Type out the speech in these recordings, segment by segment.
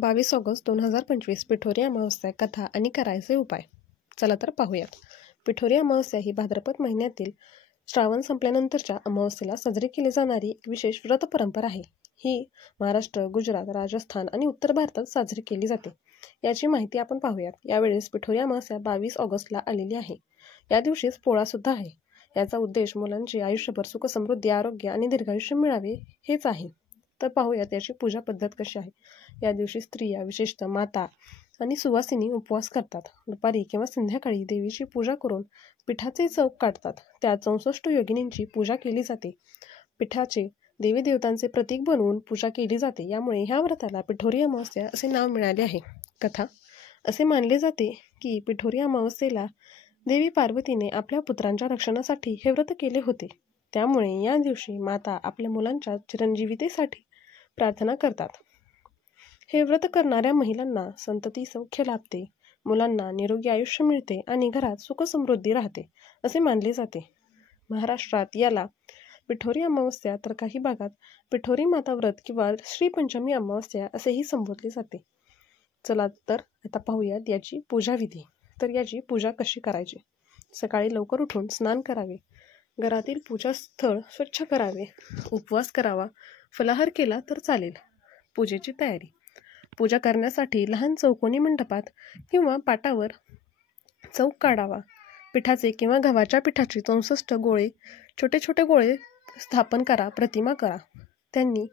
22 August 2025 Pithori Amavasya कथा आणि करायचे उपाय. चला तर पाहूयात. पिठोरी अमावस्या ही भाद्रपद महिन्यातील श्रावण संपल्यानंतरच्या अमावस्येला साजरी केली जाणारी एक विशेष व्रत परंपरा आहे. ही महाराष्ट्र, गुजरात, राजस्थान आणि उत्तर भारतात साजरी केली जाते. याची माहिती आपण पाहूयात. यावेळेस पिठोरी अमावस्या 22 ऑगस्टला आलेली आहे. या दिवशीच पोळा सुद्धा आहे. याचा उद्देश मुलांचे आयुष्यभर सुख, समृद्धी, आरोग्य आणि दीर्घायुष्य मिळावे हेच आहे. तर पाहूयात याची पूजा पद्धत कशी आहे. या दिवशी स्त्रिया, विशेषतः माता आणि सुवासिनी उपवास करतात. दुपारी किंवा संध्याकाळी देवीची पूजा करून पिठाचे चौक काढतात. त्यात 64 योगिनींची पूजा केली जाते. पिठाचे देवी देवतांचे प्रतीक बनवून पूजा केली जाते. यामुळे ह्या व्रताला पिठोरी अमावस्या असे नाव मिळाले आहे. कथा. असे मानले जाते की पिठोरी अमावस्येला देवी पार्वतीने आपल्या पुत्रांच्या रक्षणासाठी हे व्रत केले होते. त्यामुळे या दिवशी माता आपल्या मुलांच्या चिरंजीवितेसाठी प्रार्थना करतात. हे व्रत करणाऱ्या महिलांना संतती सौख्य लाभते, मुलांना निरोगी आयुष्य मिळते आणि घरात सुख समृद्धी राहते असे मानले जाते. महाराष्ट्रात याला पिठोरी अमावस्या तर काही भागात पिठोरी माता व्रत किंवा श्री पंचमी अमावस्या असेही संबोधले जाते. चला तर आता पाहूयात याची पूजाविधी. तर याची पूजा कशी करायची. सकाळी लवकर उठून स्नान करावे, घरातील पूजास्थळ स्वच्छ करावे, उपवास करावा, फलाहार केला तर चालेल. पूजेची तयारी. पूजा करण्यासाठी लहान चौकोनी मंडपात किंवा पाटावर चौक काढावा. पिठाचे किंवा गव्हाच्या पिठाचे 64 गोळे, छोटे छोटे गोळे स्थापन करा. प्रतिमा करा. त्यांनी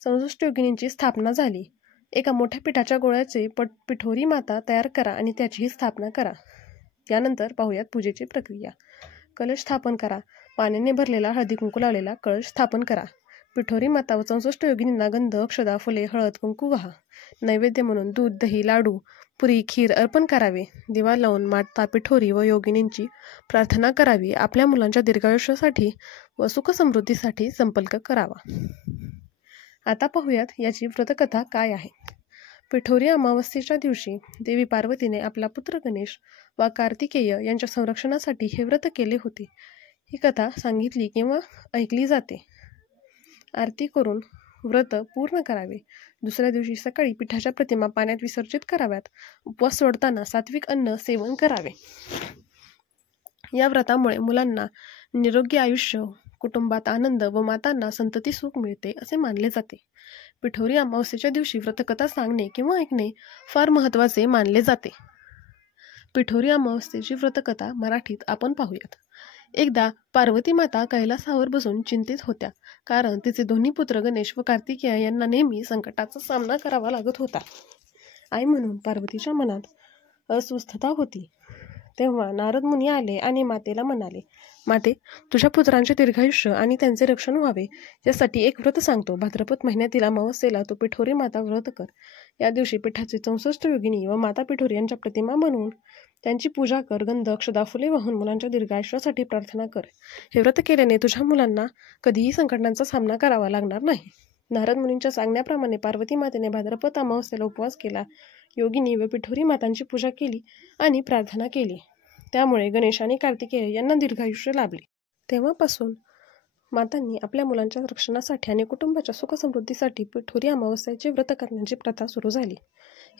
64 योगिनींची स्थापना झाली. एका मोठ्या पिठाच्या गोळ्याचे पिठोरी माता तयार करा आणि त्याचीही स्थापना करा. त्यानंतर पाहूयात पूजेची प्रक्रिया. कलश स्थापन करा. पाण्याने भरलेला, हळदी कुंकू लावलेला कळश स्थापन करा. पिठोरी माता व 64 योगिनींना गंध, अक्षदा, फुले, हळद, कुंकू वाहा. नैवेद्य म्हणून दूध, दही, लाडू, पुरी, खीर अर्पण करावे. दिवा लावून माता पिठोरी व योगिनींची प्रार्थना करावी. आपल्या मुलांच्या दीर्घायुष्यासाठी व सुख समृद्धीसाठी संकल्प करावा. आता पाहूयात याची व्रतकथा काय आहे. पिठोरी अमावस्येच्या दिवशी देवी पार्वतीने आपला पुत्र गणेश व कार्तिकेय यांच्या संरक्षणासाठी हे व्रत केले होते. ही कथा सांगितली किंवा ऐकली जाते. आरती करून व्रत पूर्ण करावे. दुसऱ्या दिवशी सकाळी पिठाच्या प्रतिमा पाण्यात विसर्जित कराव्यात. उपवास सोडताना सात्विक अन्न सेवन करावे. या व्रतामुळे मुलांना निरोगी आयुष्य, कुटुंबात आनंद व मातांना संतती सुख मिळते असे मानले जाते. पिठोरी अमावस्येच्या दिवशी व्रतकथा सांगणे किंवा ऐकणे फार महत्त्वाचे मानले जाते. पिठोरी अमावस्येची व्रतकथा मराठीत आपण पाहूयात. एकदा पार्वती माता कैलासावर बसून चिंतित होत्या, कारण तिचे दोन्ही पुत्र गणेश व कार्तिकेय यांना नेहमी संकटाचा सामना करावा लागत होता. आई म्हणून पार्वतीच्या मनात अस्वस्थता होती. तेव्हा नारद मुनी आले आणि मातेला म्हणाले, माते, तुझ्या पुत्रांचे दीर्घायुष्य आणि त्यांचे रक्षण व्हावे यासाठी एक व्रत सांगतो. भाद्रपद महिन्यातील अमावस्येला तू पिठोरी माता व्रत कर. या दिवशी पिठाचे 64 योगिनी व माता पिठोरी यांच्या प्रतिमा बनवून त्यांची पूजा कर. गंध, अक्षदा, फुले वाहून मुलांच्या दीर्घायुष्यासाठी प्रार्थना कर. हे व्रत केल्याने तुझ्या मुलांना कधीही संकटांचा सामना करावा लागणार नाही. नारद मुनींच्या सांगण्याप्रमाणे पार्वती मातेने भाद्रपद अमावस्येला उपवास केला. योगिनी व पिठोरी मातांची पूजा केली आणि प्रार्थना केली. त्यामुळे गणेश आणि कार्तिकेय यांना दीर्घायुष्य लाभले. तेव्हापासून मातांनी आपल्या मुलांच्या रक्षणासाठी आणि कुटुंबाच्या सुखसमृद्धीसाठी पिठोरी अमावस्येचे व्रत करण्याची प्रथा सुरू झाली.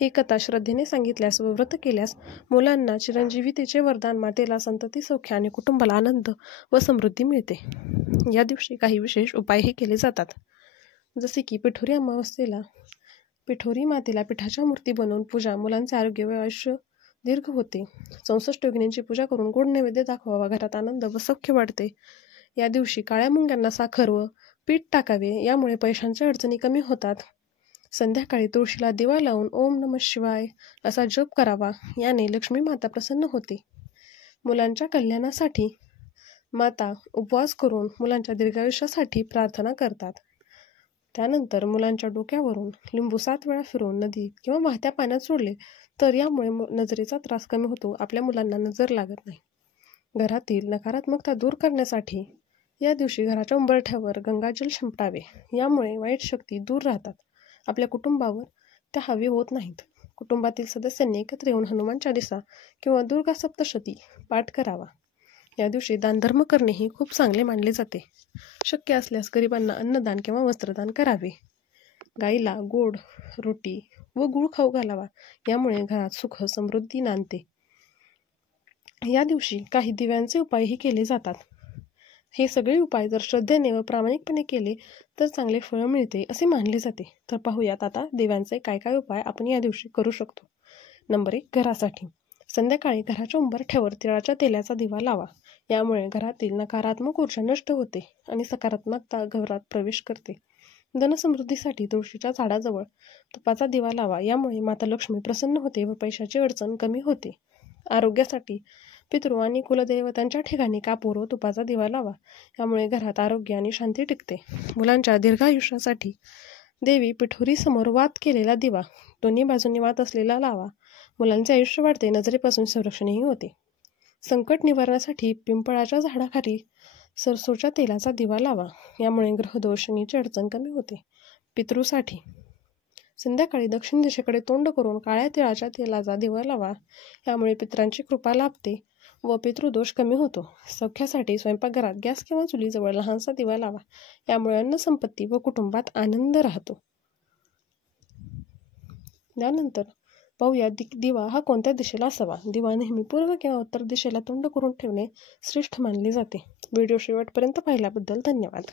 ही कथा श्रद्धेने सांगितल्यास व व्रत केल्यास मुलांना चिरंजीवितेचे वरदान, मातेला संतती सौख्य आणि कुटुंबाला आनंद व समृद्धी मिळते. या दिवशी काही विशेष उपायही केले जातात. जसे की पिठोरी अमावस्येला पिठोरी मातेला पिठाच्या मूर्ती बनवून पूजा. मुलांचे आरोग्य व आयुष्य दीर्घ होते. 64 योगिनींची पूजा करून गोड नैवेद्य दाखवावा. घरात आनंद व सौख्य वाढते. या दिवशी काळ्या मुंग्यांना साखर व पीठ टाकावे. यामुळे पैशांच्या अडचणी कमी होतात. संध्याकाळी तुळशीला दिवा लावून ओम नमः शिवाय असा जप करावा. याने लक्ष्मी माता प्रसन्न होते. मुलांच्या कल्याणासाठी माता उपवास करून मुलांच्या दीर्घायुष्यासाठी प्रार्थना करतात. त्यानंतर मुलांच्या डोक्यावरून लिंबू 7 वेळा फिरवून नदीत किंवा वाहत्या पाण्यात सोडले तर यामुळे नजरेचा त्रास कमी होतो. आपल्या मुलांना नजर लागत नाही. घरातील नकारात्मकता दूर करण्यासाठी या दिवशी घराच्या उंबरठ्यावर गंगाजल शिंपडावे. यामुळे वाईट शक्ती दूर राहतात. आपल्या कुटुंबावर त्या हवे होत नाहीत. कुटुंबातील सदस्यांनी एकत्र येऊन हनुमान चालीसा किंवा दुर्गा सप्तशती पाठ करावा. या दिवशी दानधर्म करणेही खूप चांगले मानले जाते. शक्य असल्यास गरिबांना अन्नदान किंवा वस्त्रदान करावे. गाईला गोड रोटी व गूळ खाऊ घालावा. यामुळे घरात सुख समृद्धी नांदते. या दिवशी काही दिव्यांचे उपायही केले जातात. हे सगळे उपाय जर श्रद्धेने व प्रामाणिकपणे केले तर चांगले फळ मिळते असे मानले जाते. तर पाहूयात आता दिव्यांचे काय काय उपाय आपण या दिवशी करू शकतो. नंबर 1, घरासाठी. संध्याकाळी घराच्या उंबरठ्यावर तिळाच्या तेलाचा दिवा लावा. यामुळे घरातील नकारात्मक ऊर्जा नष्ट होते आणि सकारात्मकता घरात प्रवेश करते. धनसमृद्धीसाठी तुळशीच्या झाडाजवळ तुपाचा दिवा लावा. यामुळे माता लक्ष्मी प्रसन्न होते व पैशाची अडचण कमी होते. आरोग्यासाठी पितृ आणि कुलदैवतांच्या ठिकाणी कापूर व तुपाचा दिवा लावा. यामुळे घरात आरोग्य आणि शांती टिकते. मुलांच्या दीर्घायुष्यासाठी देवी पिठोरीसमोर वात केलेला दिवा दोन्ही बाजूंनी वात असलेला लावा. मुलांचे आयुष्य वाढते, नजरेपासून संरक्षणही होते. संकट निवारण्यासाठी पिंपळाच्या झाडाखाली सरसोच्या तेलाचा दिवा लावा. यामुळे ग्रहदोष शनीची अडचण कमी होते. पितृसाठी संध्याकाळी दक्षिण दिशेकडे तोंड करून काळ्या तिळाच्या तेलाचा दिवा लावा. यामुळे पितरांची कृपा लाभते व पितृदोष कमी होतो. सौख्यासाठी स्वयंपाकघरात गॅस किंवा चुलीजवळ लहानसा दिवा लावा. यामुळे अन्नसंपत्ती व कुटुंबात आनंद राहतो. त्यानंतर पाहूया दिवा हा कोणत्या दिशेला असावा. दिवा नेहमी पूर्व किंवा उत्तर दिशेला तोंड करून ठेवणे श्रेष्ठ मानले जाते. व्हिडिओ शेवटपर्यंत पाहिल्याबद्दल धन्यवाद.